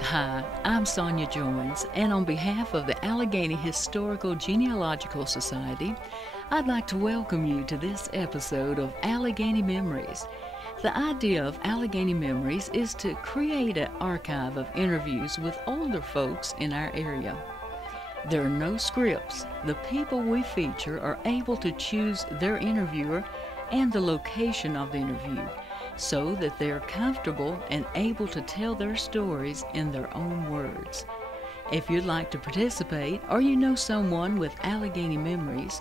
Hi, I'm Sonia Joins, and on behalf of the Alleghany Historical Genealogical Society, I'd like to welcome you to this episode of Alleghany Memories. The idea of Alleghany Memories is to create an archive of interviews with older folks in our area. There are no scripts. The people we feature are able to choose their interviewer and the location of the interview, so that they are comfortable and able to tell their stories in their own words. If you'd like to participate or you know someone with Alleghany Memories,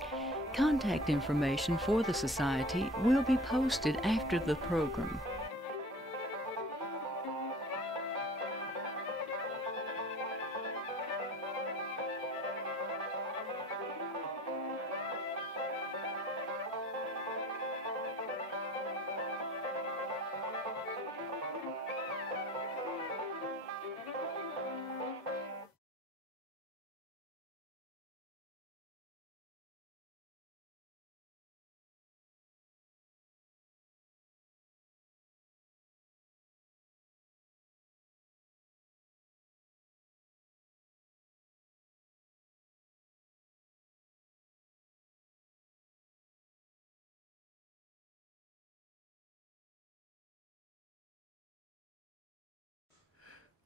contact information for the Society will be posted after the program.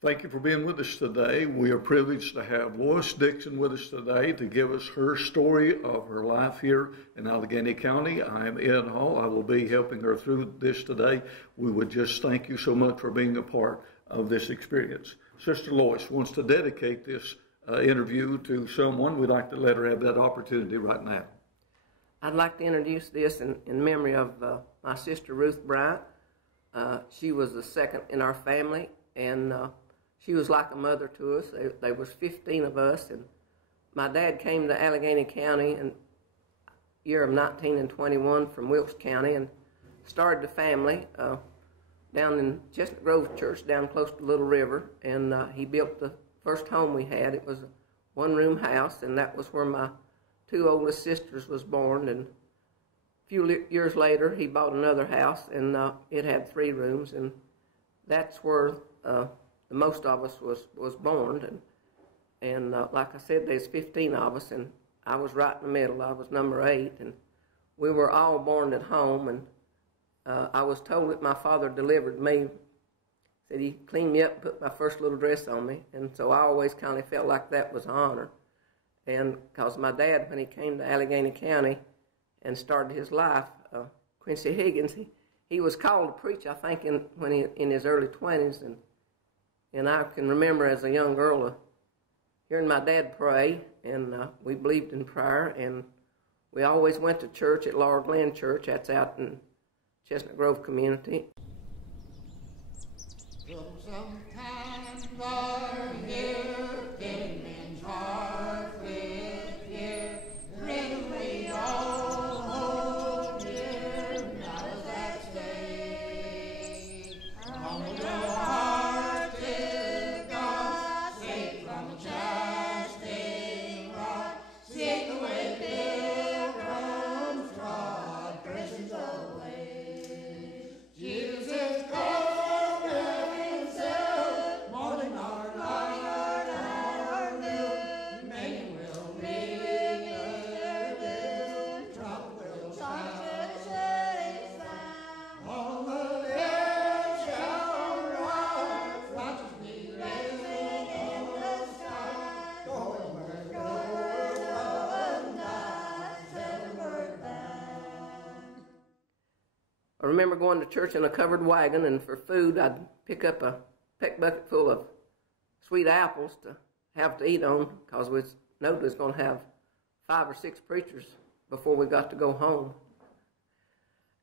Thank you for being with us today. We are privileged to have Lois Dixon with us today to give us her story of her life here in Alleghany County. I am Ed Hall. I will be helping her through this today. We would just thank you so much for being a part of this experience. Sister Lois wants to dedicate this interview to someone. We'd like to let her have that opportunity right now. I'd like to introduce this in memory of my sister Ruth Bryant. She was the second in our family, and she was like a mother to us. There was 15 of us, and my dad came to Alleghany County in the year of 1921 from Wilkes County and started the family down in Chestnut Grove Church down close to Little River, and he built the first home we had. It was a one-room house, and that was where my two oldest sisters was born. And a few years later, he bought another house, and it had 3 rooms, and that's where the most of us was born, and like I said, there's 15 of us, and I was right in the middle. I was number 8, and we were all born at home. And I was told that my father delivered me. Said he cleaned me up and put my first little dress on me, and so I always kind of felt like that was an honor. And because my dad, when he came to Alleghany County and started his life, Quincy Higgins, he was called to preach, I think, in his early 20s, and I can remember as a young girl hearing my dad pray, and we believed in prayer, and we always went to church at Laura Glenn Church. That's out in Chestnut Grove community. Sometimes our here getting men's heart with fear, when we all hold dear, now is that day. Humble your heart to God, safe from the chastising rod, seek the way pilgrims trod, prisons away. Jesus called himself, morning our light, our noon, many will meet their doom, trouble will shine, all the hills shall rise, righteous be risen in the sky, going where no one dies, heavenward bound. I remember going to church in a covered wagon, and for food I'd pick up a peck bucket full of sweet apples to have to eat on, because we knew we was going to have 5 or 6 preachers before we got to go home.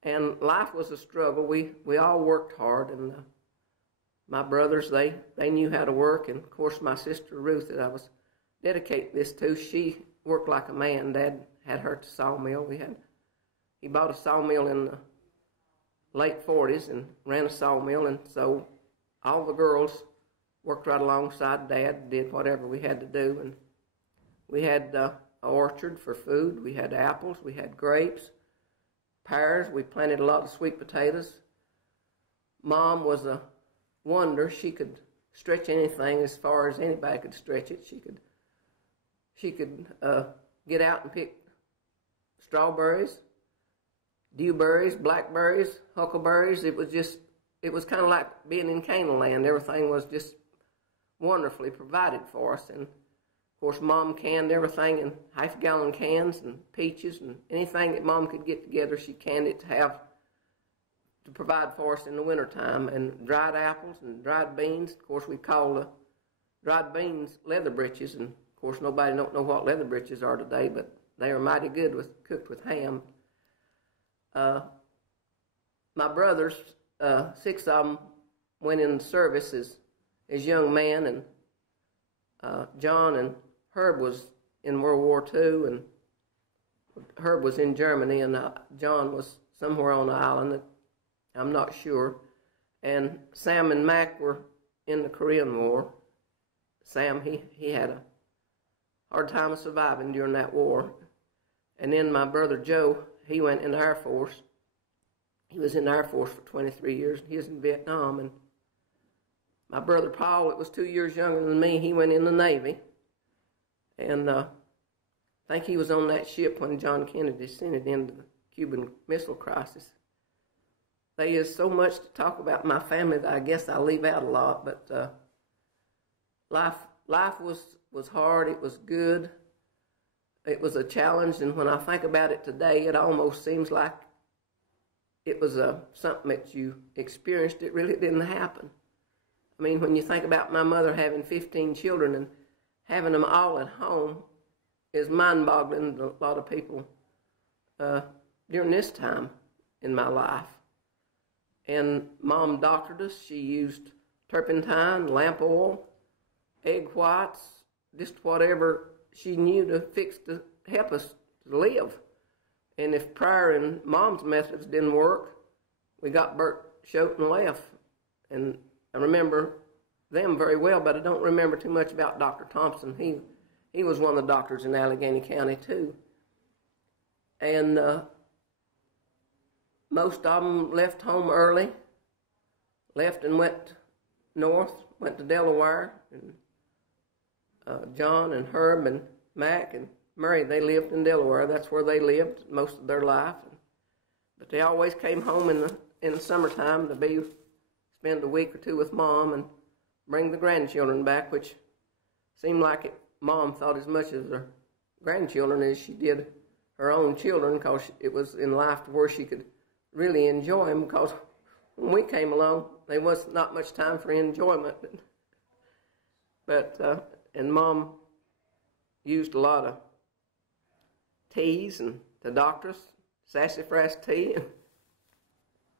And life was a struggle. We all worked hard, and my brothers, they knew how to work, and of course my sister Ruth that I was dedicating this to, she worked like a man. Dad had her at the sawmill. He bought a sawmill in the late 40s and ran a sawmill, and so all the girls worked right alongside Dad, did whatever we had to do. And we had an orchard for food. We had apples, we had grapes, pears. We planted a lot of sweet potatoes. Mom was a wonder. She could stretch anything as far as anybody could stretch it. She could get out and pick strawberries, dewberries, blackberries, huckleberries. It was kind of like being in Canaan land. Everything was just wonderfully provided for us. And of course, Mom canned everything in half-gallon cans, and peaches and anything that Mom could get together, she canned it to provide for us in the wintertime. And dried apples and dried beans. Of course, we call the dried beans leather britches, and of course, nobody don't know what leather britches are today, but they are mighty good cooked with ham. My brothers, 6 of them went in service as young men, and John and Herb was in World War II, and Herb was in Germany, and John was somewhere on the island that I'm not sure. And Sam and Mac were in the Korean War. Sam, he had a hard time of surviving during that war. And then my brother Joe, he went in the Air Force. He was in the Air Force for 23 years. He was in Vietnam. And my brother Paul, that was 2 years younger than me, he went in the Navy. And I think he was on that ship when John Kennedy sent it into the Cuban Missile Crisis. There is so much to talk about my family that I guess I leave out a lot. But life was hard. It was good. It was a challenge. And when I think about it today, it almost seems like it was something that you experienced. It really didn't happen. I mean, when you think about my mother having 15 children and having them all at home is mind-boggling to a lot of people during this time in my life. And Mom doctored us. She used turpentine, lamp oil, egg whites, just whatever she knew to help us to live. And if Pryor and Mom's methods didn't work, we got Bert Choate and left. And I remember them very well, but I don't remember too much about Dr. Thompson. He was one of the doctors in Alleghany County, too. And most of them left home early, left and went north, went to Delaware. And John and Herb and Mac and Murray, they lived in Delaware. That's where they lived most of their life. But they always came home in the summertime to spend a week or two with Mom and bring the grandchildren back, which seemed like Mom thought as much of her grandchildren as she did her own children, because it was in life to where she could really enjoy them, because when we came along, there was not much time for enjoyment. But and Mom used a lot of teas and the doctors, sassafras tea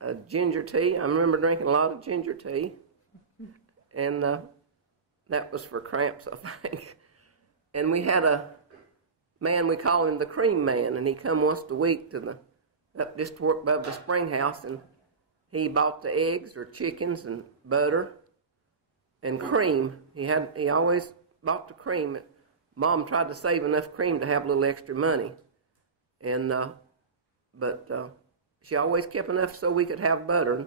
and ginger tea. I remember drinking a lot of ginger tea, and that was for cramps, I think. And we had a man, we call him the Cream Man, and he come once a week to just to work above the spring house, and he bought the eggs or chickens and butter and cream. He always bought the cream. Mom tried to save enough cream to have a little extra money, and but she always kept enough so we could have butter and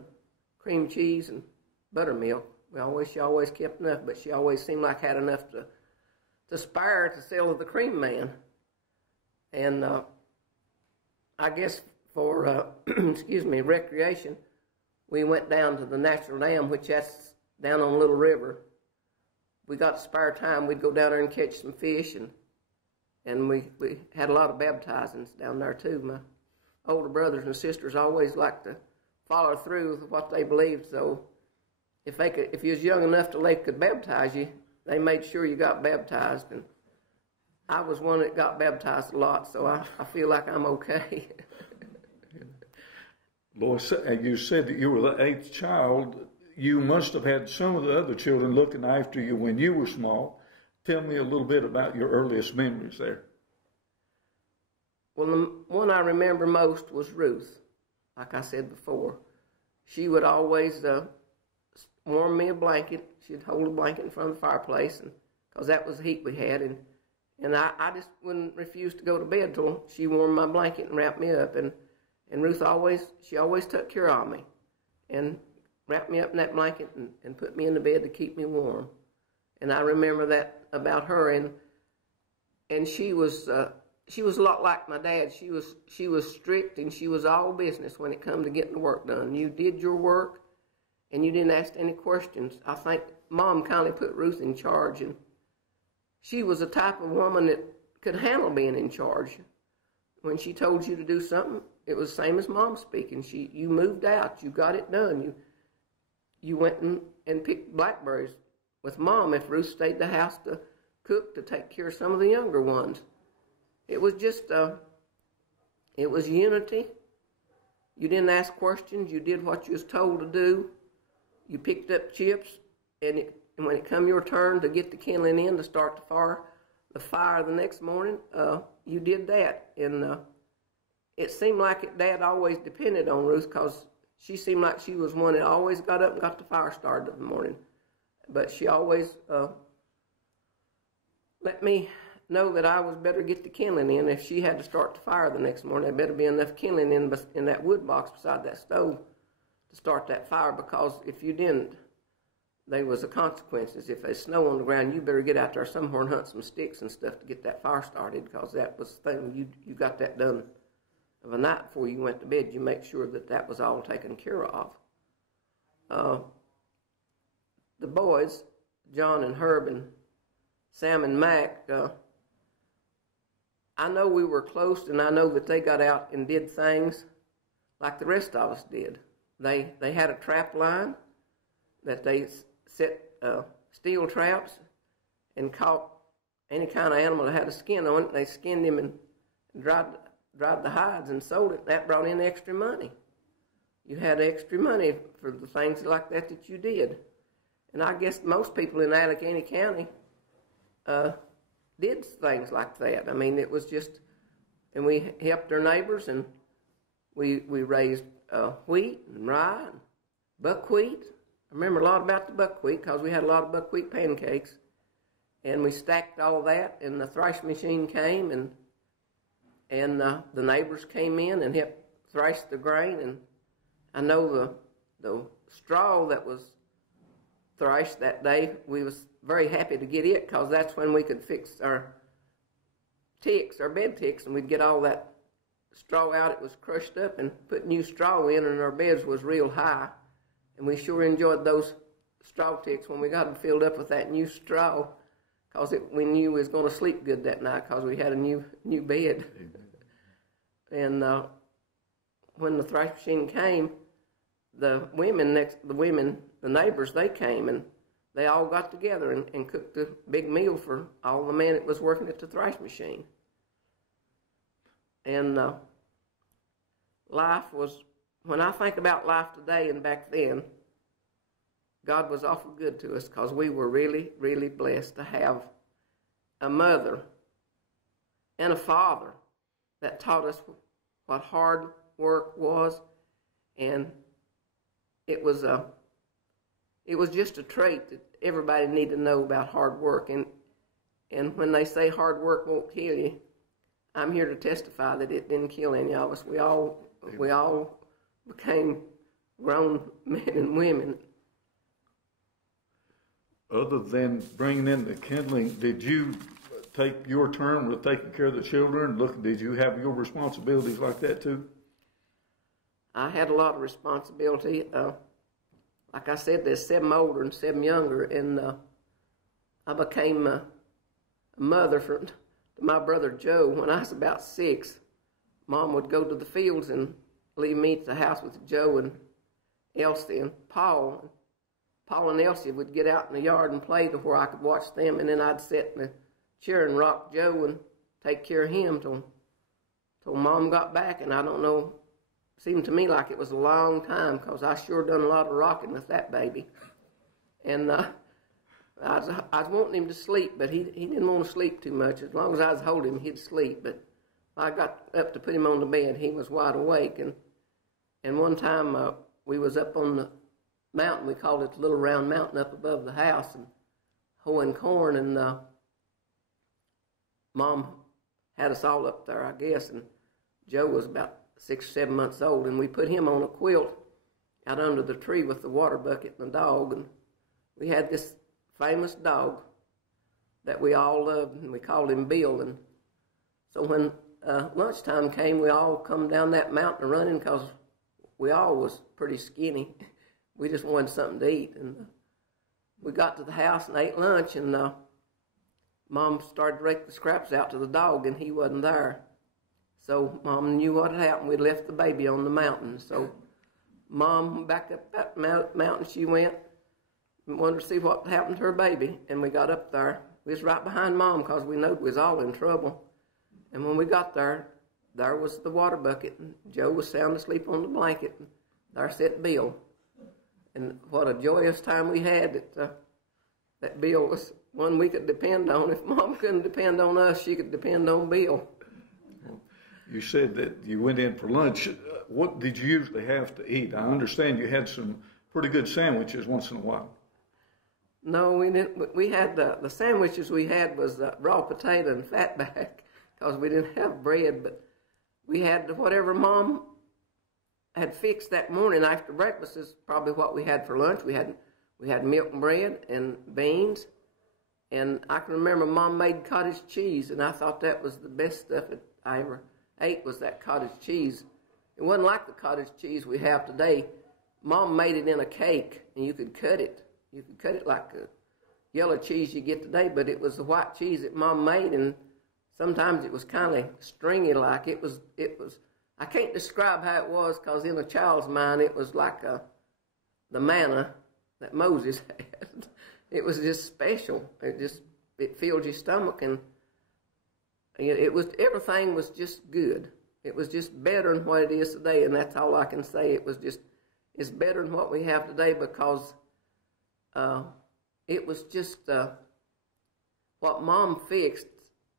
cream cheese and buttermilk. She always kept enough, but she always seemed like had enough to spare to sell to the Cream Man. And I guess for recreation, we went down to the Natural Dam, which that's down on Little River. We got spare time, we'd go down there and catch some fish, and we had a lot of baptizings down there too. My older brothers and sisters always liked to follow through with what they believed. So if you was young enough till they could baptize you, they made sure you got baptized. And I was one that got baptized a lot, so I feel like I'm okay. Lois, you said that you were the 8th child. You must have had some of the other children looking after you when you were small. Tell me a little bit about your earliest memories there. Well, the one I remember most was Ruth, like I said before. She would always warm me a blanket. She'd hold a blanket in front of the fireplace, because that was the heat we had. And I just wouldn't refuse to go to bed till she warmed my blanket and wrapped me up. And Ruth always took care of me. And wrapped me up in that blanket and put me in the bed to keep me warm. And I remember that about her. And she was a lot like my dad. She was strict, and she was all business when it come to getting the work done. You did your work, and you didn't ask any questions. I think Mom kindly put Ruth in charge, and she was the type of woman that could handle being in charge. When she told you to do something, it was the same as Mom speaking. You moved out, you got it done. You went and picked blackberries with Mom if Ruth stayed at the house to cook, to take care of some of the younger ones. It was just, it was unity. You didn't ask questions. You did what you was told to do. You picked up chips, and when it come your turn to get the kindling in to start the fire the next morning, you did that. And it seemed like Dad always depended on Ruth, because she seemed like she was one that always got up and got the fire started in the morning. But she always let me know that I was better get the kindling in. If she had to start the fire the next morning, there better be enough kindling in that wood box beside that stove to start that fire, because if you didn't, there was the consequences. If there's snow on the ground, you better get out there somewhere and hunt some sticks and stuff to get that fire started, because that was the thing. You got that done of a night before you went to bed. You make sure that was all taken care of. The boys, John and Herb and Sam and Mac, I know we were close, and I know that they got out and did things like the rest of us did. They had a trap line that they set steel traps and caught any kind of animal that had a skin on it. They skinned him and dried the hides and sold it. That brought in extra money. You had extra money for the things like that you did. And I guess most people in Alleghany County did things like that. I mean, it was just, and we helped our neighbors, and we raised wheat and rye and buckwheat. I remember a lot about the buckwheat, because we had a lot of buckwheat pancakes. And we stacked all that, and the thrash machine came, and the neighbors came in and helped thrash the grain. And I know the straw that was thrashed that day, we was very happy to get it, because that's when we could fix our ticks, our bed ticks, and we'd get all that straw out. It was crushed up and put new straw in, and our beds was real high. And we sure enjoyed those straw ticks when we got them filled up with that new straw, because we knew we was going to sleep good that night, because we had a new bed. And when the thrash machine came, the neighbors, they came, and they all got together and cooked a big meal for all the men that was working at the thrash machine. And life was, when I think about life today and back then, God was awful good to us, because we were really, really blessed to have a mother and a father that taught us what hard work was. And it was just a trait that everybody needed to know about hard work. And when they say hard work won't kill you, I'm here to testify that it didn't kill any of us. We all became grown men and women. Other than bringing in the kindling, did you take your turn with taking care of the children? Did you have your responsibilities like that too? I had a lot of responsibility. Like I said, there's 7 older and 7 younger, and I became a mother to my brother Joe when I was about 6. Mom would go to the fields and leave me at the house with Joe and Elsie and Paul. Paul and Elsie would get out in the yard and play to where I could watch them, and then I'd sit in the chair and rock Joe and take care of him till Mom got back. And I don't know, it seemed to me like it was a long time, because I sure done a lot of rocking with that baby. And I was wanting him to sleep, but he didn't want to sleep too much. As long as I was holding him, he'd sleep. But if I got up to put him on the bed, he was wide awake. And one time we was up on the mountain. We called it the Little Round Mountain up above the house, and hoeing corn. And Mom had us all up there, I guess. And Joe was about 6 or 7 months old, and we put him on a quilt out under the tree with the water bucket and the dog, and we had this famous dog that we all loved, and we called him Bill. And so when lunchtime came, we all come down that mountain running because we all was pretty skinny. We just wanted something to eat. And we got to the house and ate lunch, and Mom started to rake the scraps out to the dog, and he wasn't there. So Mom knew what had happened. We'd left the baby on the mountain. So Mom, back up that mountain she went and wanted to see what happened to her baby. And we got up there. We was right behind Mom because we knew we was all in trouble. And when we got there, there was the water bucket, and Joe was sound asleep on the blanket, and there sat Bill. And what a joyous time we had that Bill was one we could depend on. If Mom couldn't depend on us, she could depend on Bill. You said that you went in for lunch. What did you usually have to eat? I understand you had some pretty good sandwiches once in a while. No, we didn't. We had the sandwiches we had was raw potato and fatback because we didn't have bread. But we had whatever Mom had fixed that morning after breakfast is probably what we had for lunch. We had milk and bread and beans, and I can remember Mom made cottage cheese, and I thought that was the best stuff that I ever ate was that cottage cheese. It wasn't like the cottage cheese we have today. Mom made it in a cake, and you could cut it. You could cut it like a yellow cheese you get today, but it was the white cheese that Mom made, and sometimes it was kind of stringy like. It was. I can't describe how it was because in a child's mind it was like the manna that Moses had. It was just special. It filled your stomach, and it was everything was just good. It was just better than what it is today, and that's all I can say. It's better than what we have today because it was just what Mom fixed.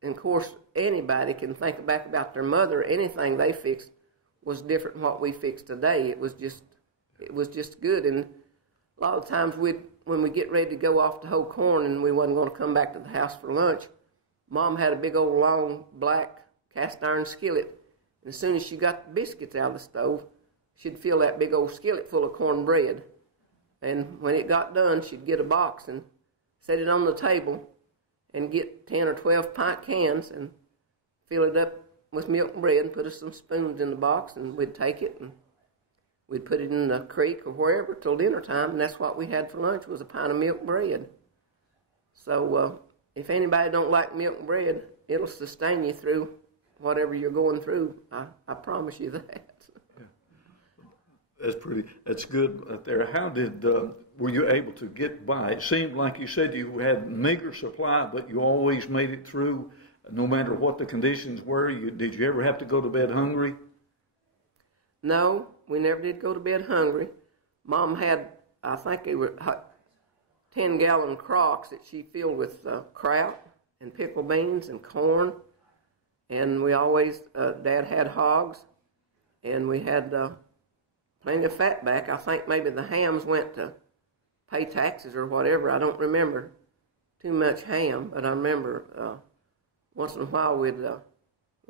And of course, anybody can think back about their mother. Anything they fixed was different than what we fix today. It was just good. And a lot of times when we get ready to go off to hoe corn and we wasn't going to come back to the house for lunch, Mom had a big old long black cast iron skillet. And as soon as she got the biscuits out of the stove, she'd fill that big old skillet full of cornbread. And when it got done, she'd get a box and set it on the table and get 10 or 12 pint cans and fill it up with milk and bread and put us some spoons in the box, and we'd take it and we'd put it in the creek or wherever till dinner time, and that's what we had for lunch was a pint of milk and bread. So if anybody don't like milk and bread, it'll sustain you through whatever you're going through. I promise you that. That's good right there. How were you able to get by? It seemed like you said you had meager supply, but you always made it through no matter what the conditions were. Did you ever have to go to bed hungry? No, we never did go to bed hungry. Mom had, I think they were 10-gallon crocks that she filled with kraut and pickle beans and corn. And we always, Dad had hogs, and we had plenty of fatback. I think maybe the hams went to pay taxes or whatever. I don't remember too much ham, but I remember once in a while we'd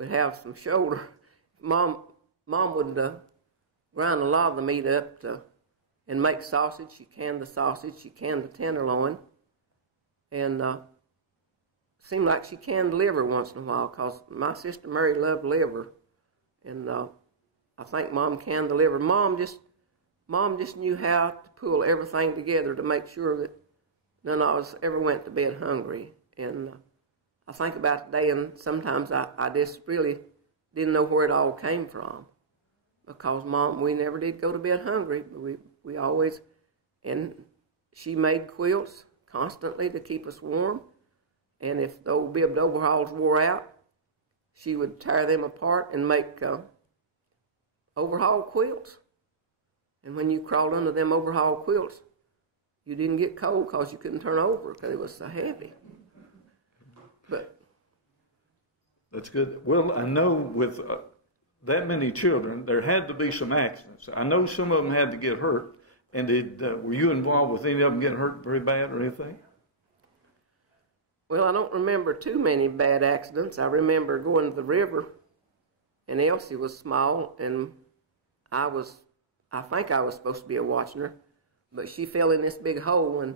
have some shoulder. Mom would grind a lot of the meat up and make sausage. She canned the sausage. She canned the tenderloin. And seemed like she canned liver once in a while because my sister Mary loved liver. And I think Mom canned the liver. Mom just knew how to pull everything together to make sure that none of us ever went to bed hungry. And I think about it today, and sometimes I just really didn't know where it all came from. Because Mom, we never did go to bed hungry. We always, and she made quilts constantly to keep us warm. And if the old bibbed overalls wore out, she would tear them apart and make overhaul quilts. And when you crawled under them overhaul quilts, you didn't get cold because you couldn't turn over because it was so heavy. But that's good. Well, I know with that many children, there had to be some accidents. I know some of them had to get hurt. And were you involved with any of them getting hurt very bad or anything? Well, I don't remember too many bad accidents. I remember going to the river, and Elsie was small, and I was I think I was supposed to be watching her, but she fell in this big hole, and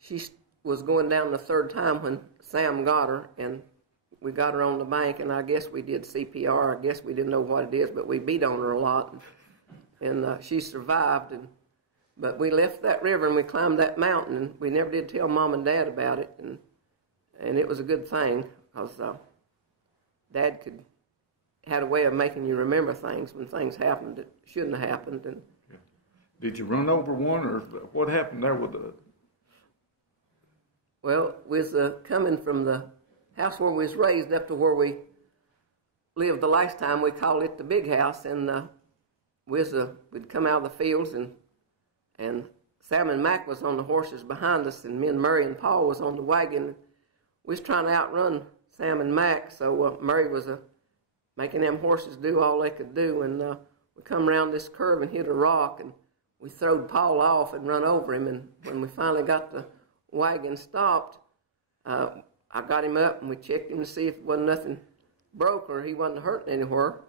she was going down the third time when Sam got her, and we got her on the bank, and I guess we did CPR. I guess we didn't know what it is, but we beat on her a lot, and she survived. But we left that river and we climbed that mountain, and we never did tell Mom and Dad about it, and it was a good thing, because Dad had a way of making you remember things when things happened that shouldn't have happened. And did you run over one, or what happened there with the? Well, we was coming from the house where we was raised up to where we lived the last time. We called it the big house, and we'd come out of the fields, and Sam and Mac was on the horses behind us, and me and Murray and Paul was on the wagon. We was trying to outrun Sam and Mac, so Murray was making them horses do all they could do, and we come around this curve and hit a rock, and we throwed Paul off and run over him, and when we finally got the wagon stopped, I got him up, and we checked him to see if it wasn't nothing broke or he wasn't hurting anywhere,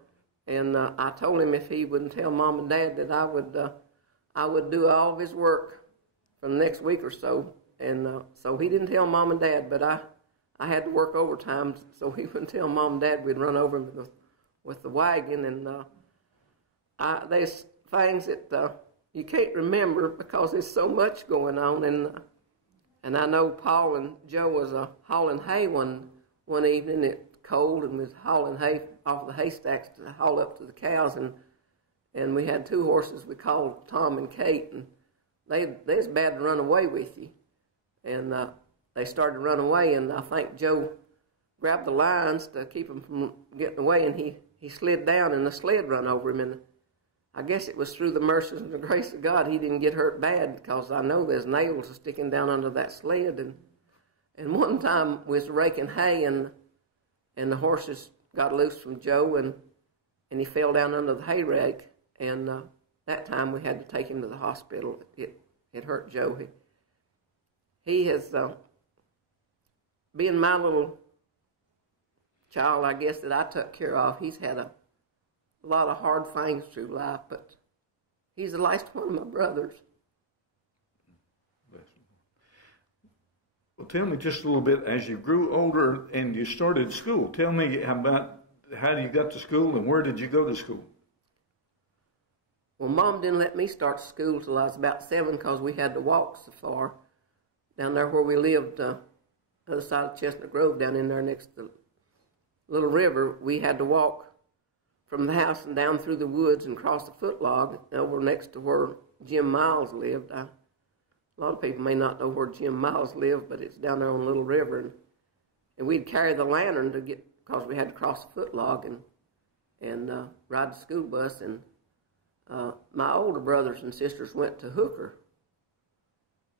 and I told him if he wouldn't tell Mom and Dad that I would do all of his work for the next week or so, and so he didn't tell Mom and Dad, but I had to work overtime, so he wouldn't tell Mom and Dad we'd run over him with the wagon, and there's things that you can't remember because there's so much going on, and I know Paul and Joe was hauling hay one evening. It cold, and was hauling hay off the haystacks to haul up to the cows, and we had two horses we called Tom and Kate, and they was bad to run away with you, and they started to run away, and I think Joe grabbed the lines to keep them from getting away, and he slid down, and the sled run over him, and I guess it was through the mercies and the grace of God he didn't get hurt bad, because I know there's nails sticking down under that sled, and one time we was raking hay, and the horses got loose from Joe, and he fell down under the hay rake, and that time we had to take him to the hospital. It hurt Joe. He has, being my little child, I guess, that I took care of, he's had a lot of hard things through life, but he's the last one of my brothers. Well, tell me just a little bit, as you grew older and you started school, tell me about how you got to school and where did you go to school? Well, Mom didn't let me start school till I was about 7 because we had to walk so far. Down there where we lived, other side of Chestnut Grove, down in there next to the little river, we had to walk from the house and down through the woods and cross the footlog over next to where Jim Miles lived. A lot of people may not know where Jim Miles lived, but it's down there on the little river. And we'd carry the lantern to get, because we had to cross the footlog and ride the school bus. And my older brothers and sisters went to Hooker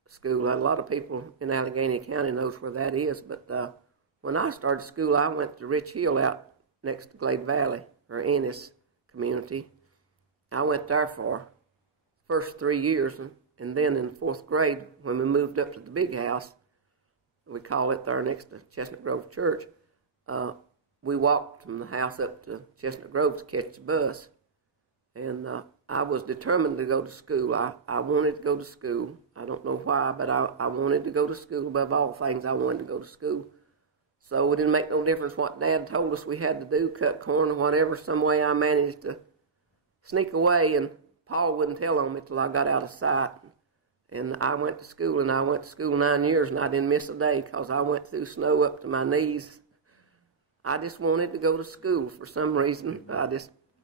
School. A lot of people in Alleghany County knows where that is. But when I started school, I went to Rich Hill out next to Glade Valley, or Ennis community. I went there for the first 3 years, and then in 4th grade, when we moved up to the big house, we call it there next to Chestnut Grove Church, we walked from the house up to Chestnut Grove to catch the bus. And I was determined to go to school. I wanted to go to school. I don't know why, but I wanted to go to school. Above all things, I wanted to go to school. So it didn't make no difference what Dad told us we had to do, cut corn or whatever. Some way I managed to sneak away, and Paul wouldn't tell on me till I got out of sight. And I went to school, and I went to school 9 years, and I didn't miss a day because I went through snow up to my knees. I just wanted to go to school for some reason.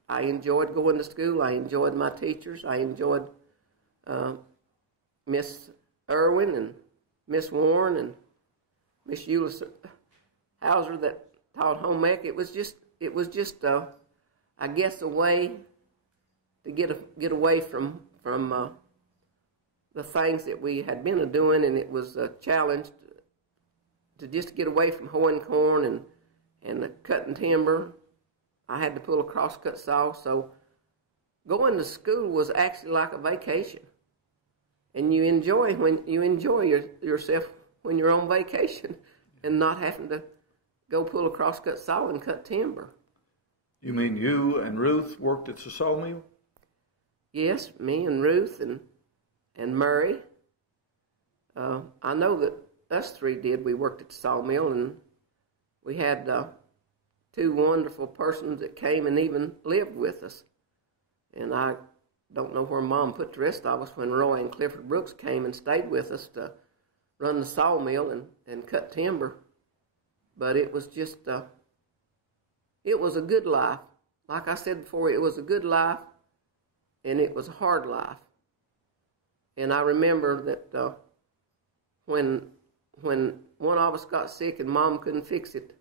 I enjoyed going to school. I enjoyed my teachers. I enjoyed Miss Irwin and Miss Warren and Miss Eula Hauser that taught home ec. It was just I guess, a way to get away from the things that we had been doing, and it was a challenge to just get away from hoeing corn and cutting timber. I had to pull a crosscut saw, so going to school was actually like a vacation, and you enjoy yourself when you're on vacation and not having to go pull a crosscut saw and cut timber. You mean you and Ruth worked at the sawmill? Yes, me and Ruth and Murray. I know that us three did. We worked at the sawmill, and we had two wonderful persons that came and even lived with us. And I don't know where Mom put the rest of us when Roy and Clifford Brooks came and stayed with us to run the sawmill and cut timber. But it was just, it was a good life. Like I said before, it was a good life, and it was a hard life. And I remember that when one of us got sick and Mom couldn't fix it,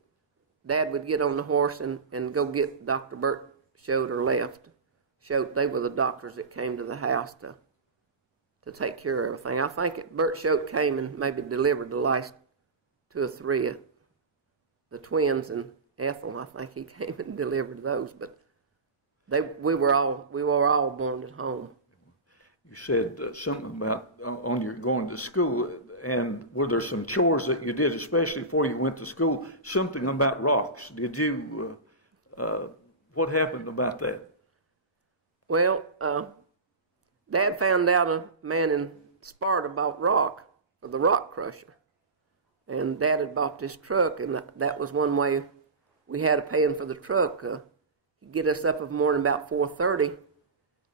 Dad would get on the horse and go get Dr. Bert Schott or Left. Schott, they were the doctors that came to the house to take care of everything. I think Bert Schott came and maybe delivered the last 2 or 3, the twins and Ethel. I think he came and delivered those, but we were all born at home. You said something about on your going to school, and were there some chores that you did, especially before you went to school? Something about rocks. Did you? What happened about that? Well, Dad found out a man in Sparta bought rock for the rock crusher, and Dad had bought this truck, and that was one way we had to pay him for the truck. He'd get us up in the morning about 4:30,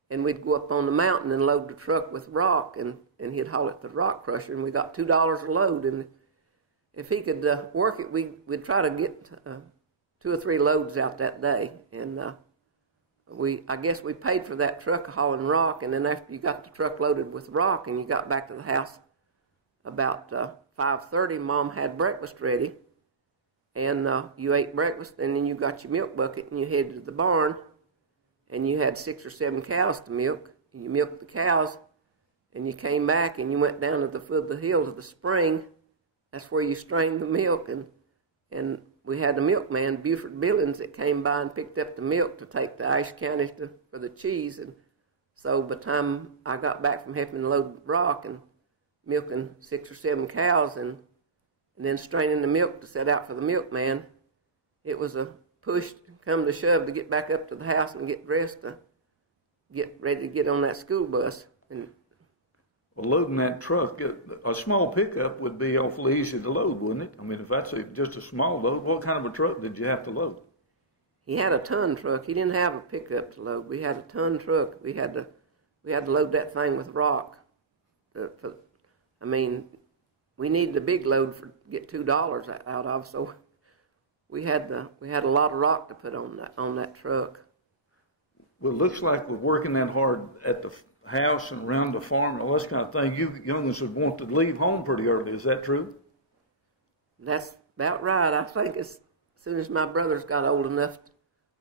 and we'd go up on the mountain and load the truck with rock, and he'd haul it to the rock crusher, and we got $2 a load. And if he could work it, we'd try to get 2 or 3 loads out that day. And I guess we paid for that truck hauling rock, and then after you got the truck loaded with rock and you got back to the house about 5:30, Mom had breakfast ready, and you ate breakfast, and then you got your milk bucket and you headed to the barn, and you had 6 or 7 cows to milk, and you milked the cows, and you came back and you went down to the foot of the hill to the spring. That's where you strained the milk, and we had the milkman, Buford Billings, that came by and picked up the milk to take to Ashe County for the cheese. And so by the time I got back from helping load rock and milking 6 or 7 cows and then straining the milk to set out for the milkman, it was a push come to shove to get back up to the house and get dressed to get ready to get on that school bus. And well, loading that truck, a small pickup would be awfully easy to load, wouldn't it? I mean, if that's just a small load, what kind of a truck did you have to load? He had a ton truck. He didn't have a pickup to load. We had a ton truck. We had to load that thing with rock. I mean, we needed a big load to get $2 out of, so we had a lot of rock to put on that truck. Well, it looks like with working that hard at the house and around the farm and all this kind of thing, you youngins would want to leave home pretty early. Is that true? That's about right. I think as soon as my brothers got old enough,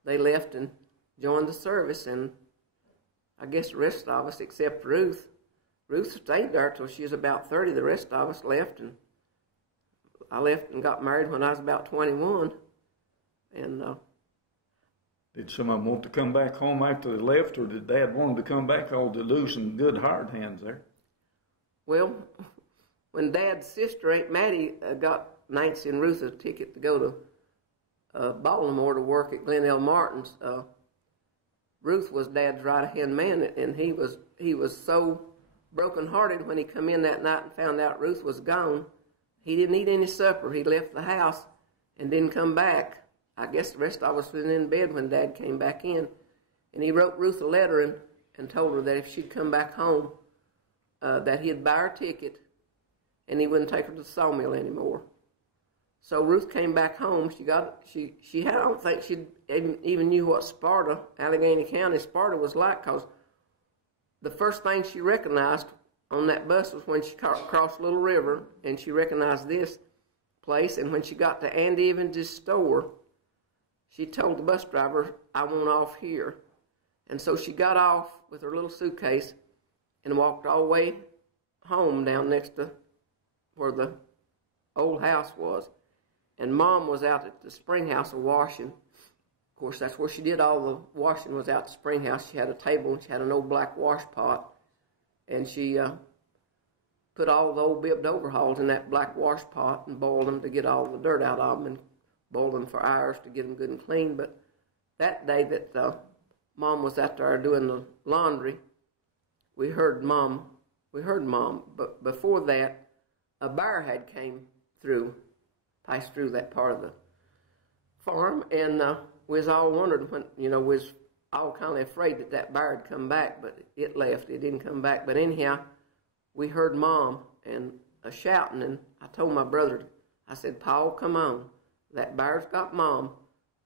they left and joined the service, and I guess the rest of us, except Ruth. Ruth stayed there till she was about 30. The rest of us left, and I left and got married when I was about 21. And did some of them want to come back home after they left, or did Dad want them to come back all to lose some good hired hands there? Well, when Dad's sister, Aunt Mattie, got Nancy and Ruth a ticket to go to Baltimore to work at Glen L. Martin's, Ruth was Dad's right-hand man, and he was so broken-hearted when he come in that night and found out Ruth was gone. He didn't eat any supper. He left the house and didn't come back. I guess the rest of us was in bed when Dad came back in. And he wrote Ruth a letter and told her that if she'd come back home, that he'd buy her a ticket and he wouldn't take her to the sawmill anymore. So Ruth came back home. I don't think she even knew what Sparta, Alleghany County, Sparta was like, because the first thing she recognized on that bus was when she crossed Little River, and she recognized this place. And when she got to Andy Evans' store, she told the bus driver, "I want off here." And so she got off with her little suitcase and walked all the way home down next to where the old house was. And Mom was out at the spring house washing. Of course, that's where she did all the washing, was out the spring house. She had a table and she had an old black wash pot. And she put all the old bibbed overhauls in that black wash pot and boiled them to get all the dirt out of them, and boiled them for hours to get them good and clean. But that day that Mom was out there doing the laundry, we heard Mom, but before that, a bear had passed through that part of the farm, and we was all wondered when, we was all kind of afraid that bear had come back, but it left. It didn't come back. But anyhow, we heard Mom and a shouting, and I told my brother, I said, Paul, come on. That bear's got Mom.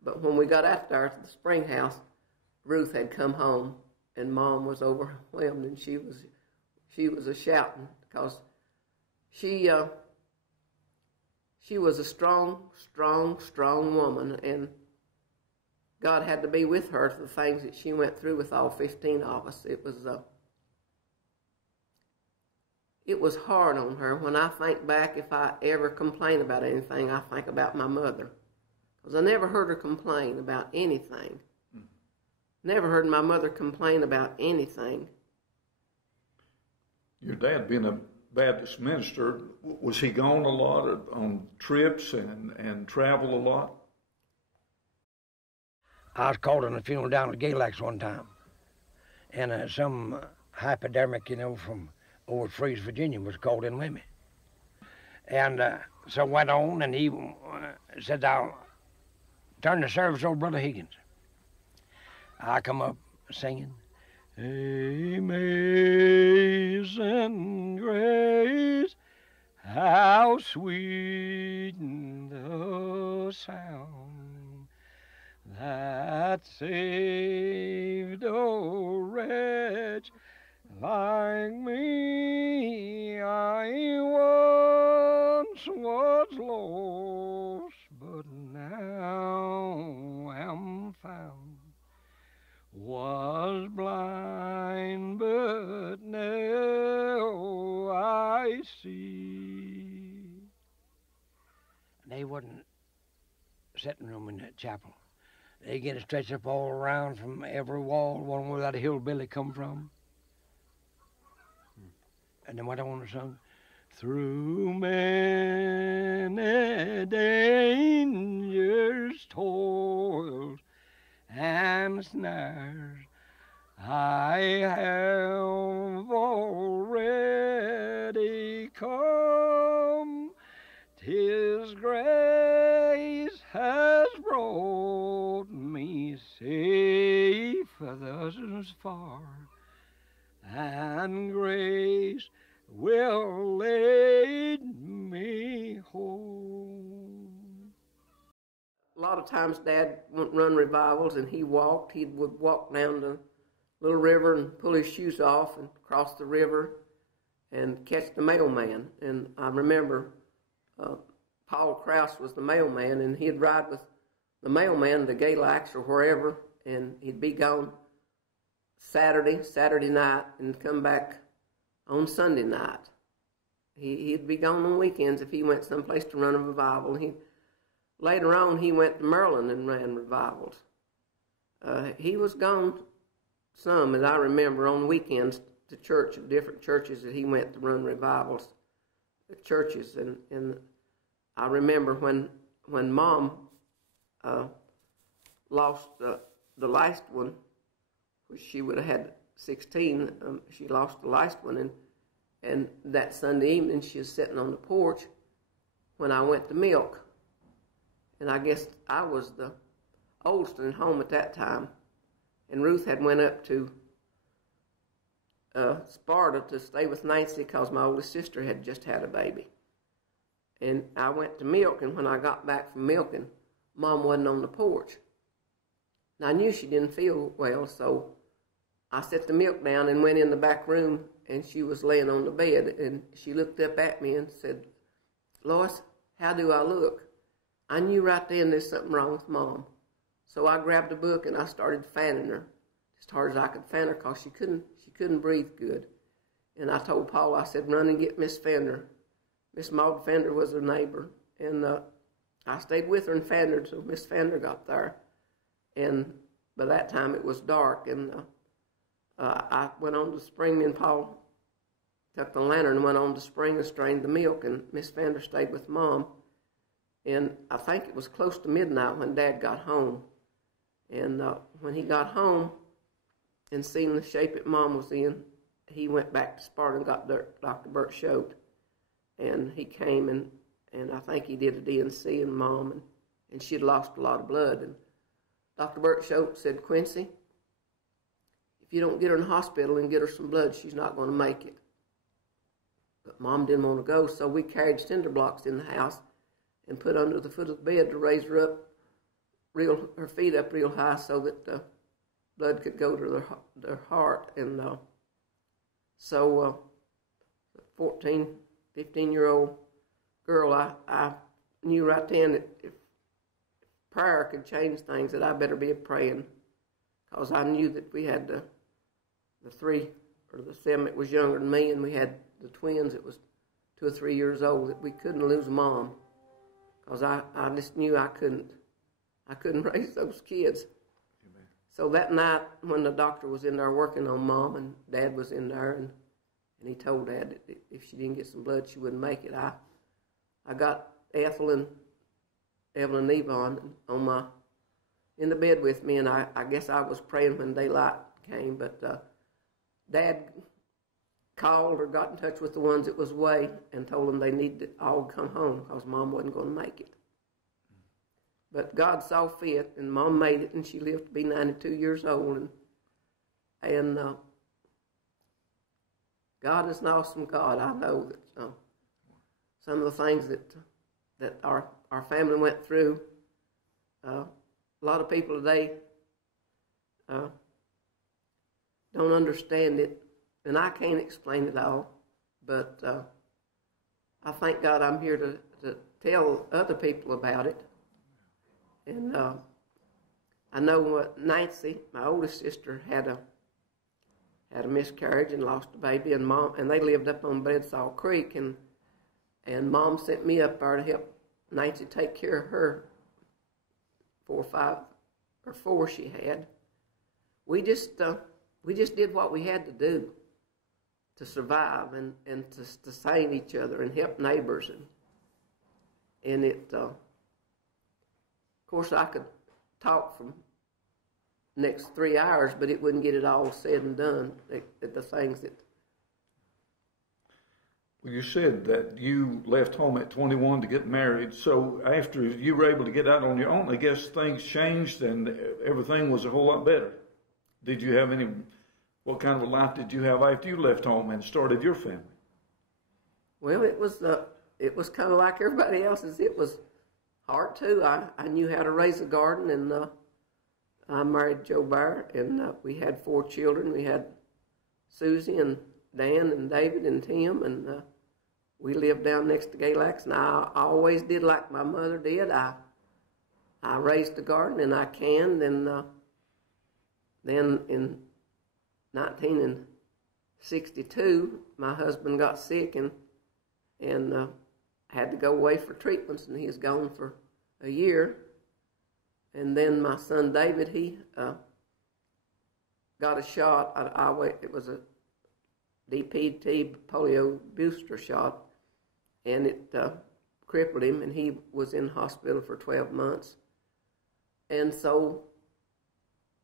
But when we got out there to the spring house, Ruth had come home, and Mom was overwhelmed, and she was a shouting because she was a strong woman, and God had to be with her for the things that she went through with all 15 of us. It was hard on her. When I think back, if I ever complain about anything, I think about my mother. Because I never heard her complain about anything. Never heard my mother complain about anything. Your dad being a Baptist minister, was he gone a lot on trips and travel a lot? I was called on a funeral down at Galax one time. And some hypodermic, from over at Freeze, Virginia, was called in with me. And so went on, and he said, I'll turn the service over to Brother Higgins. I come up singing, Amazing grace, how sweet the sound that saved a wretch like me. I once was lost, but now am found. Was blind, but now I see. They wasn't sitting room in that chapel. They get it stretched up all around from every wall, one where that hillbilly come from. And then went on and sung, through many dangers, toils, and snares, I have already come. 'Tis grace has brought me safe thus far, and grace will lead me home. A lot of times Dad wouldn't run revivals, and he would walk down the little river and pull his shoes off and cross the river and catch the mailman. And I remember Paul Krause was the mailman, and he'd ride with the mailman to Galax or wherever, and he'd be gone Saturday night, and come back on Sunday night. He'd be gone on weekends if he went someplace to run a revival. Later on, he went to Maryland and ran revivals. He was gone some, as I remember, on weekends to church, different churches that he went to run revivals at churches. And I remember when Mom lost the last one, which she would have had 16, she lost the last one, and that Sunday evening she was sitting on the porch when I went to milk. And I guess I was the oldest in home at that time. And Ruth had went up to Sparta to stay with Nancy because my oldest sister had just had a baby. And I went to milk, and when I got back from milking, Mom wasn't on the porch. And I knew she didn't feel well, so I set the milk down and went in the back room, and she was laying on the bed, and she looked up at me and said, Lois, how do I look? I knew right then there's something wrong with Mom. So I grabbed a book and I started fanning her as hard as I could fan her because she couldn't breathe good. And I told Paul, I said, run and get Miss Fender. Miss Maud Fender was her neighbor. And I stayed with her and fanned her until Miss Fender got there. And by that time it was dark, and I went on to spring. Me and Paul took the lantern and went on to spring and strained the milk, and Miss Fender stayed with Mom. And I think it was close to midnight when Dad got home. And when he got home and seen the shape that Mom was in, he went back to Sparta and got Dr. Bert Schote, and he came and I think he did a DNC in Mom, and she'd lost a lot of blood. And Dr. Bert Schote said, Quincy, if you don't get her in the hospital and get her some blood, she's not going to make it. But Mom didn't want to go, so we carried cinder blocks in the house and put under the foot of the bed to raise her up, her feet up real high so that blood could go to their heart. And so 14, 15-year-old girl, I knew right then that if prayer could change things, that I better be praying, because I knew that we had the 3 or the 7 that was younger than me, and we had the twins that was 2 or 3 years old, that we couldn't lose Mom, because I just knew I couldn't raise those kids. Amen. So that night when the doctor was in there working on Mom and Dad was in there, and he told Dad that if she didn't get some blood, she wouldn't make it, I got Ethel and Evelyn and Yvonne in the bed with me, and I guess I was praying when daylight came, but Dad called or got in touch with the ones that was away and told them they needed to all come home because Mom wasn't going to make it. But God saw fit, and Mom made it, and she lived to be 92 years old. And God is an awesome God. I know that some of the things that our family went through, a lot of people today don't understand it, and I can't explain it all, but I thank God I'm here to tell other people about it. And I know Nancy, my oldest sister, had a miscarriage and lost a baby, and they lived up on Bedsaw Creek, and Mom sent me up there to help Nancy take care of her 4 or 5 or 4 she had. We just did what we had to do to survive and to sustain each other and help neighbors. And it, of course, I could talk from the next 3 hours, but it wouldn't get it all said and done, the things that. Well, you said that you left home at 21 to get married. So after you were able to get out on your own, I guess things changed and everything was a whole lot better. Did you have what kind of a life did you have after you left home and started your family? Well, it was kind of like everybody else's. It was hard too. I knew how to raise a garden, and I married Joe Bear, and we had 4 children. We had Susie and Dan and David and Tim, and we lived down next to Galax, and I always did like my mother did. I raised a garden, and I canned, and then in 1962, my husband got sick and had to go away for treatments, and he was gone for a year. And then my son David, he got a shot. It was a DPT polio booster shot, and it crippled him, and he was in hospital for 12 months. And so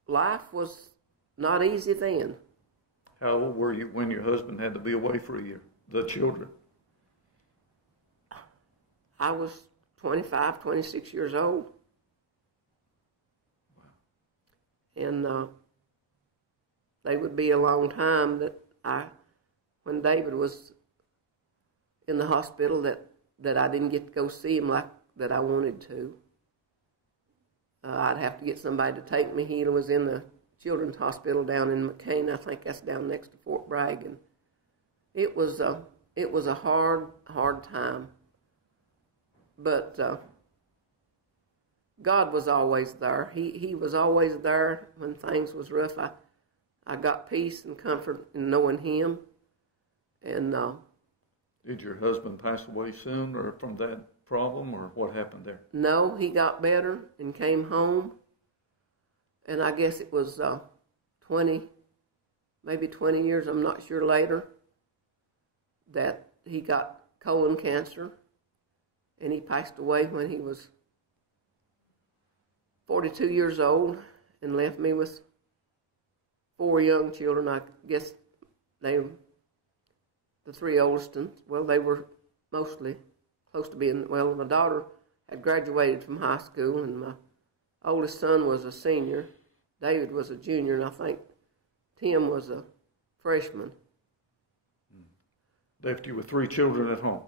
life was not easy then. How old were you when your husband had to be away for a year? The children? I was 25, 26 years old. Wow. And they would be a long time that when David was in the hospital, that I didn't get to go see him like that I wanted to. I'd have to get somebody to take me. He was in the children's hospital down in McCain. I think that's down next to Fort Bragg. And it was a hard time. But God was always there. He was always there when things was rough. I got peace and comfort in knowing Him. And did your husband pass away soon, or from that problem, or what happened there? No, he got better and came home. And I guess it was maybe 20 years, I'm not sure, later, that he got colon cancer. And he passed away when he was 42 years old and left me with 4 young children. I guess the three oldest, well, they were mostly close to being, well, my daughter had graduated from high school, and my oldest son was a senior. David was a junior, and I think Tim was a freshman. Left you with 3 children at home?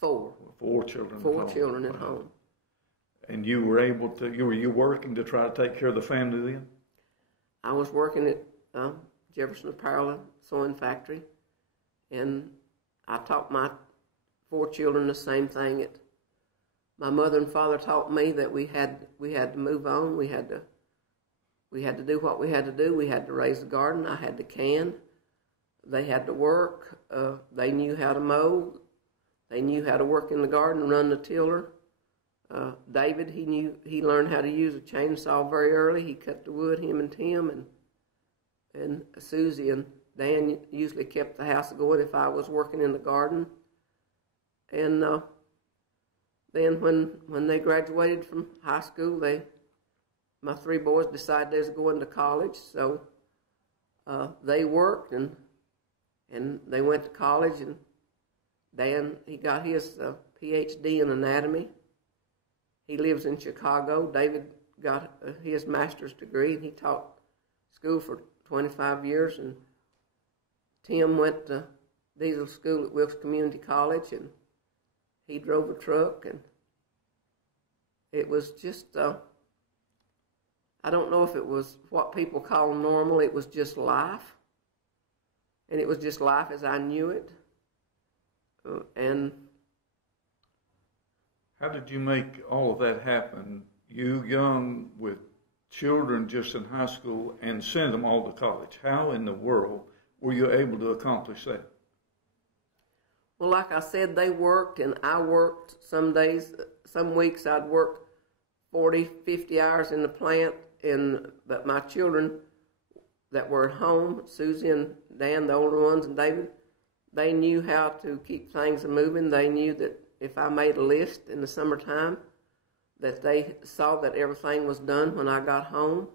4. 4 children at Four home. children at home. And you were able to, were you working to try to take care of the family then? I was working at Jefferson Apparel sewing factory, and I taught my 4 children the same thing. My mother and father taught me that we had to move on. We had to do what we had to do. We had to raise the garden. I had to can. They had to work. They knew how to mow. They knew how to work in the garden, run the tiller. David, he learned how to use a chainsaw very early. He cut the wood, him and Tim, and Susie and Dan usually kept the house going if I was working in the garden. And then when they graduated from high school, my 3 boys decided they was going to college, so they worked and they went to college. And Dan, he got his PhD in anatomy. He lives in Chicago. David got his master's degree, and he taught school for 25 years. And Tim went to diesel school at Wilkes Community College, and he drove a truck. And it was just, I don't know if it was what people call normal. It was just life. And it was just life as I knew it. And how did you make all of that happen? You young with children just in high school and send them all to college. How in the world were you able to accomplish that? Well, like I said, they worked and I worked some days. Some weeks I'd work 40, 50 hours in the plant. But my children that were at home, Susie and Dan, the older ones, and David, they knew how to keep things moving. They knew that if I made a list in the summertime, that they saw that everything was done when I got home.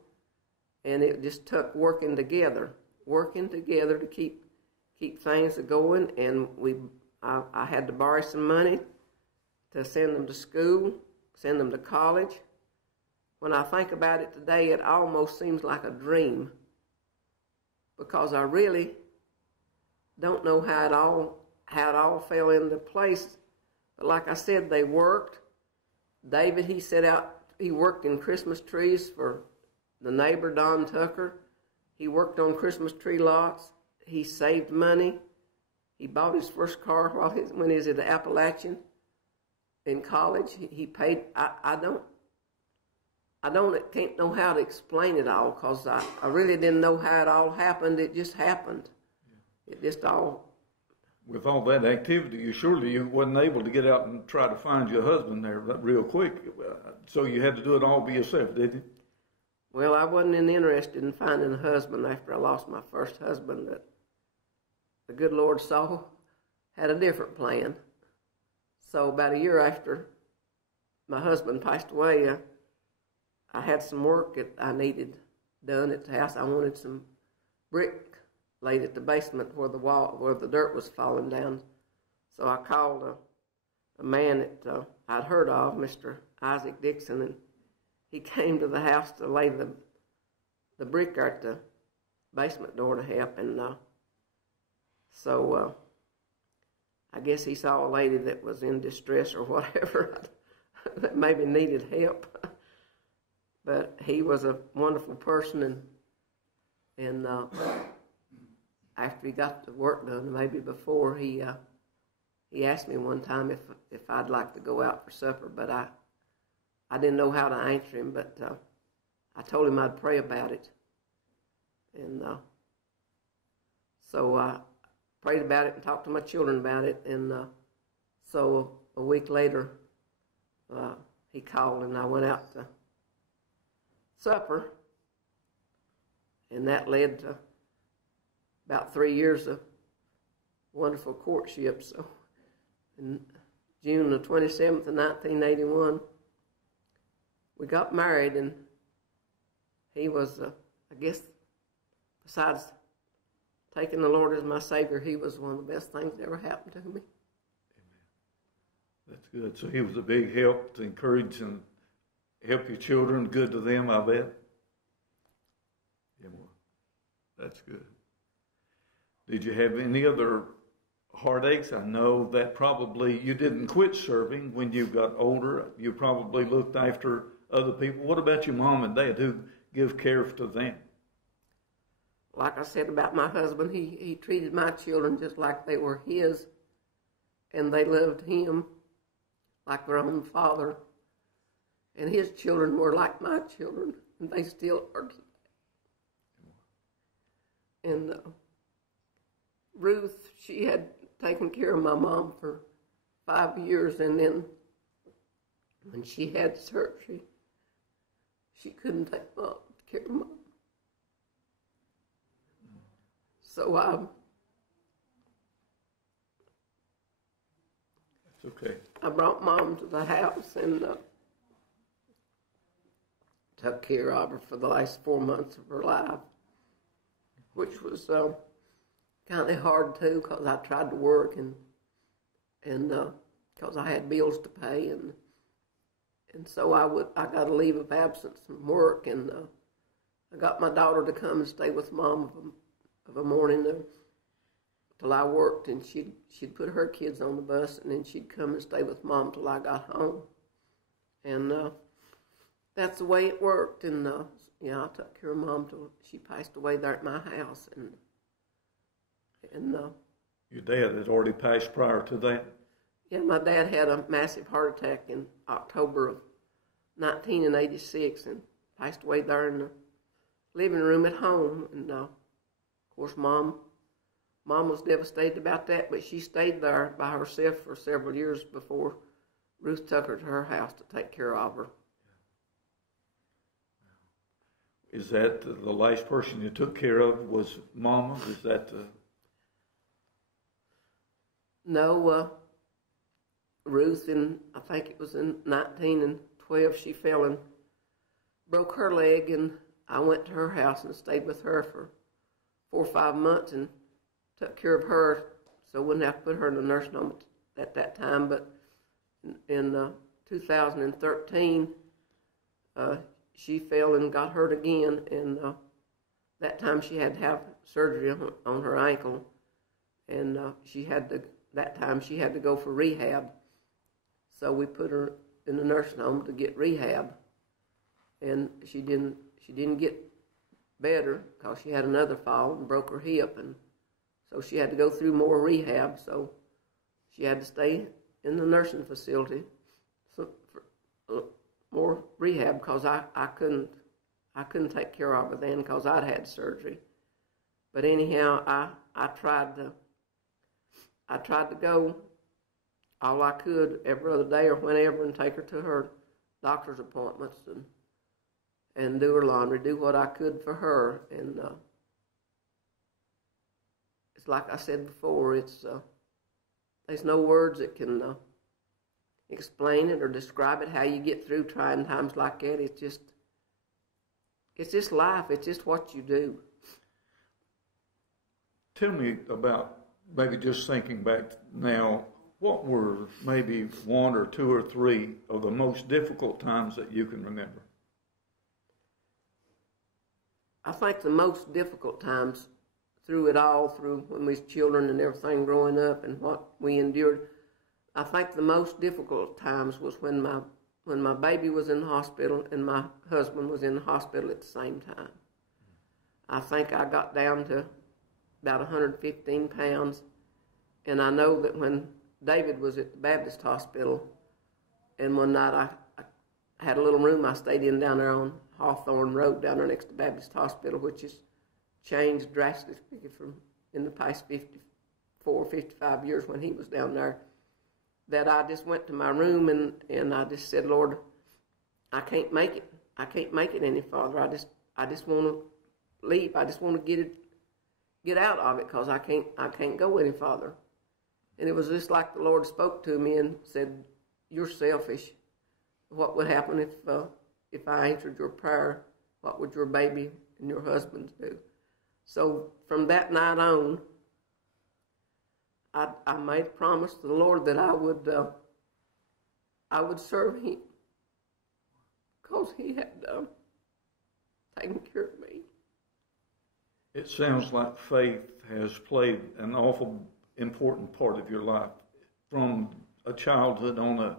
And it just took working together to keep things going. And I had to borrow some money to send them to school, send them to college. When I think about it today, it almost seems like a dream, because I really don't know how it all fell into place. But like I said, they worked. David, he worked in Christmas trees for the neighbor, Don Tucker. He worked on Christmas tree lots. He saved know he bought his first car when he was at Appalachian in college. He paid, can't know how to explain it all, because I really didn't know how it all happened. It just happened. Yeah. It just all. With all that activity, you wasn't able to get out and try to find your husband there real quick. So you had to do it all by yourself, didn't you? Well, I wasn't interested in finding a husband after I lost my first husband. That the good Lord saw had a different plan. So about a year after my husband passed away, I had some work that I needed done at the house. I wanted some brick laid at the basement where the dirt was falling down. So I called a man that I'd heard of, Mr. Isaac Dixon, and he came to the house to lay the brick at the basement door to help. And so I guess he saw a lady that was in distress or whatever that maybe needed help. But he was a wonderful person, and after he got the work done, maybe before, he asked me one time if I'd like to go out for supper, but I didn't know how to answer him, but I told him I'd pray about it. And so I prayed about it and talked to my children about it, and so a week later, he called and I went out to supper, and that led to about 3 years of wonderful courtship. So in June the 27th of 1981, we got married, and he was, I guess, besides taking the Lord as my Savior, He was one of the best things that ever happened to me. That's good. So he was a big help to encourage and help your children, good to them, I bet. Yeah, well, that's good. Did you have any other heartaches? I know that probably you didn't quit serving when you got older. You probably looked after other people. What about your mom and dad? Who give care to them? Like I said about my husband, he treated my children just like they were his, and they loved him like their own father. And his children were like my children, and they still are today. And Ruth, she had taken care of my mom for 5 years, and then when she had surgery, she couldn't take care of Mom. So That's okay. I brought Mom to the house and took care of her for the last 4 months of her life, which was kind of hard too, because I tried to work and because I had bills to pay, and so I got a leave of absence from work, and I got my daughter to come and stay with Mom of a morning till I worked, and she'd put her kids on the bus, and then she'd come and stay with Mom till I got home, and that's the way it worked. And I took care of Mom till she passed away there at my house, and your dad had already passed prior to that? Yeah, my dad had a massive heart attack in October of 1986 and passed away there in the living room at home. And of course, Mom was devastated about that, but she stayed there by herself for several years before Ruth took her to her house to take care of her. Is that the last person you took care of was Mama? Is that the... No, Ruth, I think it was in 1912, she fell and broke her leg, and I went to her house and stayed with her for 4 or 5 months and took care of her, so I wouldn't have to put her in a nursing home at that time. But in 2013, she fell and got hurt again, and that time she had to have surgery on her ankle, and that time she had to go for rehab. So we put her in the nursing home to get rehab, and she didn't get better because she had another fall and broke her hip, and so she had to go through more rehab. So she had to stay in the nursing facility for more rehab, because I couldn't take care of her then because I'd had surgery. But anyhow, I tried to go all I could every other day or whenever and take her to her doctor's appointments and do her laundry, do what I could for her. And it's like I said before, there's no words that can explain it or describe it, how you get through trying times like that. It's just life. It's just what you do. Tell me about, maybe just thinking back now, what were maybe 1 or 2 or 3 of the most difficult times that you can remember? I think the most difficult times through it all, through when we was children and everything growing up and what we endured, I think the most difficult times was when my baby was in the hospital and my husband was in the hospital at the same time. I think I got down to about 115 pounds, and I know that when David was at the Baptist hospital, and one night I had a little room I stayed in down there on Hawthorne Road down there next to Baptist hospital, which has changed drastically from in the past 54, 55 years when he was down there, that I just went to my room and I just said, Lord, I can't make it. I can't make it any farther. I just want to leave. I just want to get out of it because I can't go any farther. And it was just like the Lord spoke to me and said, you're selfish. What would happen if I answered your prayer? What would your baby and your husband do? So from that night on, I made a promise to the Lord that I would serve Him, because He had taken care of me. It sounds like faith has played an awful important part of your life. From a childhood on,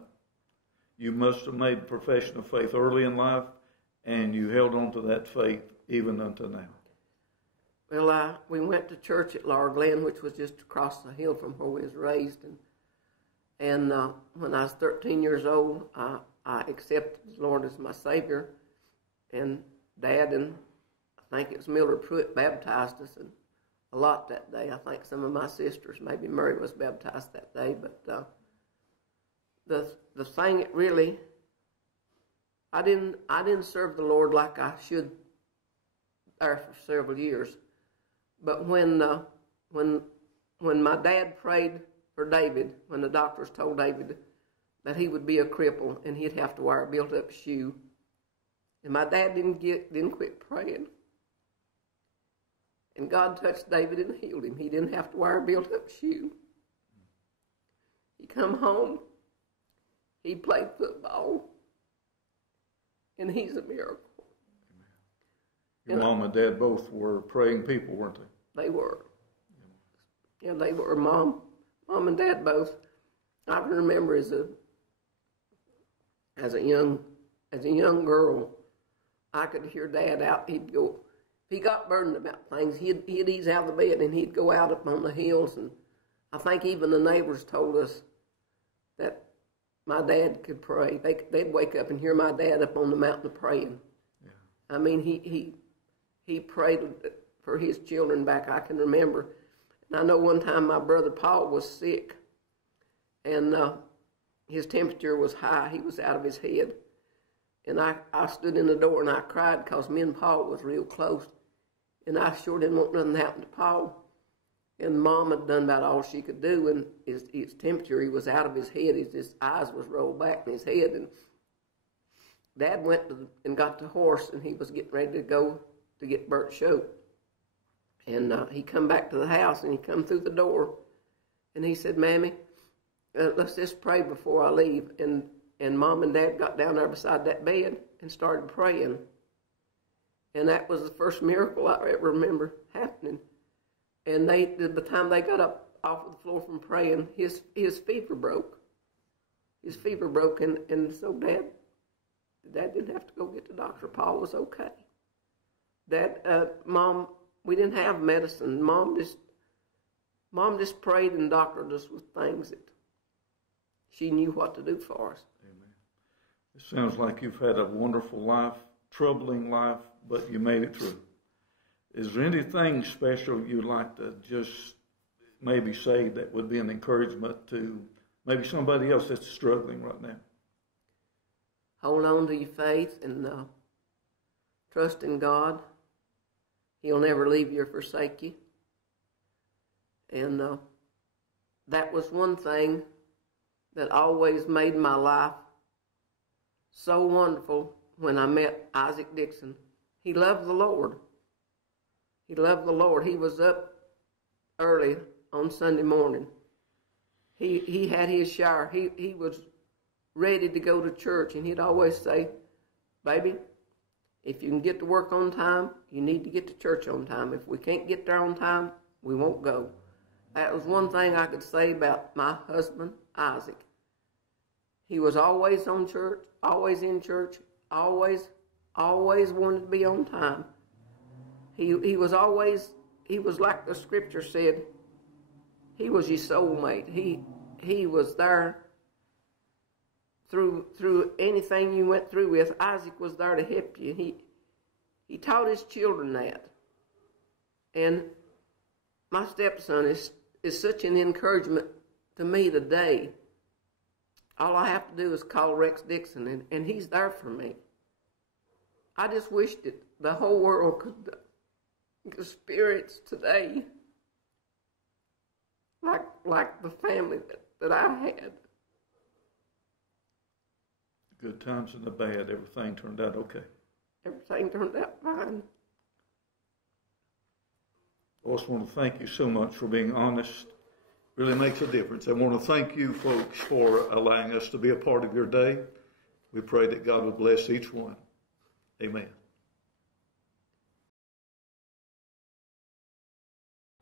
you must have made a profession of faith early in life, and you held on to that faith even until now. Well, we went to church at Alleghany, which was just across the hill from where we was raised. And when I was 13 years old, I accepted the Lord as my Savior. And Dad and I think it was Mildred Pruitt baptized us a lot that day. I think some of my sisters, maybe Mary, was baptized that day. But the thing it really, I didn't serve the Lord like I should there for several years. But when my dad prayed for David, when the doctors told David that he would be a cripple and he'd have to wear a built-up shoe, and my dad didn't quit praying, and God touched David and healed him. He didn't have to wear a built-up shoe. He come home, he played football, and he's a miracle. Your mom and dad both were praying people, weren't they? They were. Yeah, they were. Mom and Dad both. I can remember as a young girl, I could hear Dad out. He'd go. If he got burdened about things, he'd ease out of the bed and he'd go out up on the hills. And I think even the neighbors told us that my dad could pray. They'd wake up and hear my dad up on the mountain praying. Yeah. I mean, he prayed for his children back, I can remember. And I know one time my brother Paul was sick, and his temperature was high. He was out of his head. And I stood in the door and I cried because me and Paul was real close. And I sure didn't want nothing to happen to Paul. And Mom had done about all she could do, and his temperature, he was out of his head. His eyes was rolled back in his head. And Dad went and got the horse, and he was getting ready to go to get Bert Shote. And he come back to the house, and he come through the door, and he said, "Mammy, let's just pray before I leave." And Mom and Dad got down there beside that bed and started praying. And that was the first miracle I ever remember happening. And by the time they got up off of the floor from praying, his fever broke. His fever broke, and so Dad didn't have to go get the doctor. Paul was okay. Mom, we didn't have medicine. Mom just prayed and doctored us with things that she knew what to do for us. Amen. It sounds like you've had a wonderful life, troubling life, but you made it through. Is there anything special you'd like to just maybe say that would be an encouragement to maybe somebody else that's struggling right now? Hold on to your faith and trust in God. He'll never leave you or forsake you. And that was one thing that always made my life so wonderful when I met Isaac Dixon. He loved the Lord. He loved the Lord. He was up early on Sunday morning. He had his shower. He was ready to go to church, and he'd always say, "Baby, if you can get to work on time, you need to get to church on time. If we can't get there on time, we won't go." That was one thing I could say about my husband, Isaac. He was always on church, always in church, always wanted to be on time. He was like the scripture said, he was your soulmate. He was there through anything you went through with. Isaac was there to help you. He taught his children that. And my stepson is such an encouragement to me today. All I have to do is call Rex Dixon, and he's there for me. I just wish that the whole world could experience today like the family that I had. Good times and the bad, everything turned out okay. Everything turned out fine. Lois, I want to thank you so much for being honest. Really makes a difference. I want to thank you folks for allowing us to be a part of your day. We pray that God would bless each one. Amen.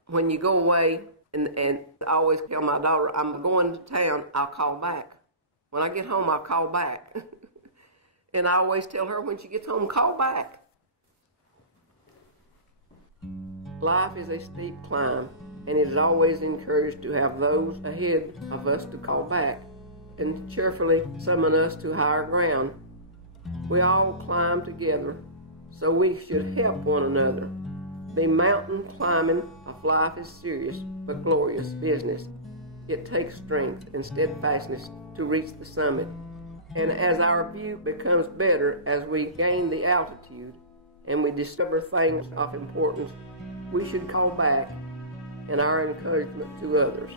When you go away, and I always tell my daughter, I'm going to town, I'll call back. When I get home, I'll call back. And I always tell her when she gets home, call back. Life is a steep climb, and it is always encouraged to have those ahead of us to call back and to cheerfully summon us to higher ground. We all climb together, so we should help one another. The mountain climbing of life is serious but glorious business. It takes strength and steadfastness to reach the summit. And as our view becomes better as we gain the altitude and we discover things of importance, we should call back in our encouragement to others.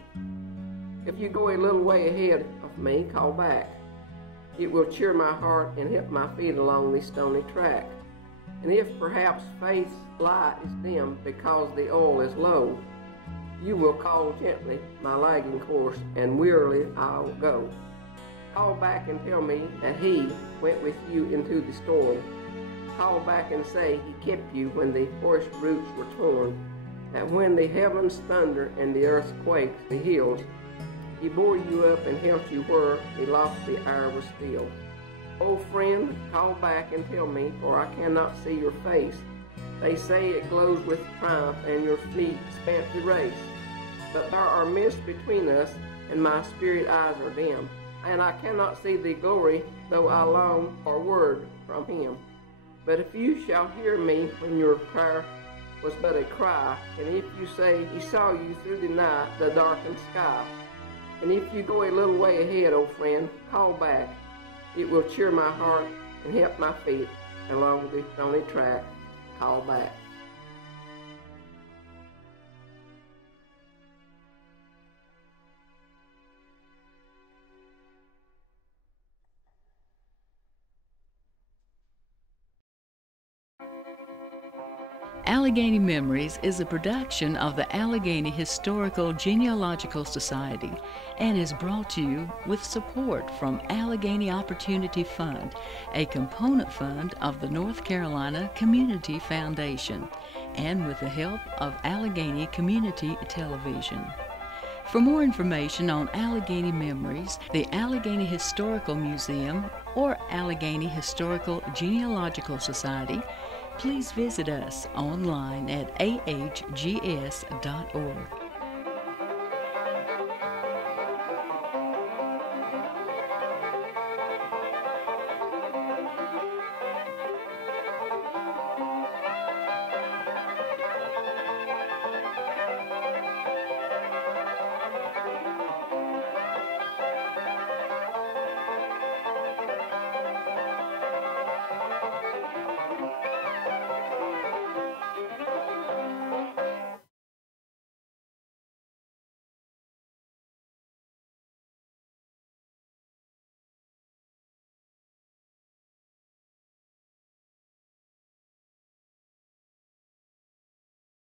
If you go a little way ahead of me, call back. It will cheer my heart and help my feet along the stony track. And if perhaps faith's light is dim because the oil is low, you will call gently my lagging course, and wearily I'll go. Call back and tell me that he went with you into the storm. Call back and say he kept you when the forest roots were torn, that when the heavens thunder and the earth quakes the hills, he bore you up and helped you where the lofty air was still. Oh friend, call back and tell me, for I cannot see your face. They say it glows with triumph and your feet spent the race. But there are mists between us, and my spirit eyes are dim, and I cannot see the glory, though I long for word from him. But if you shall hear me when your prayer was but a cry, and if you say he saw you through the night, the darkened sky, and if you go a little way ahead, oh friend, call back. It will cheer my heart and help my feet along the stony track. Call back. Alleghany Memories is a production of the Alleghany Historical Genealogical Society and is brought to you with support from Alleghany Opportunity Fund, a component fund of the North Carolina Community Foundation, and with the help of Alleghany Community Television. For more information on Alleghany Memories, the Alleghany Historical Museum, or Alleghany Historical Genealogical Society, please visit us online at ahgs.org.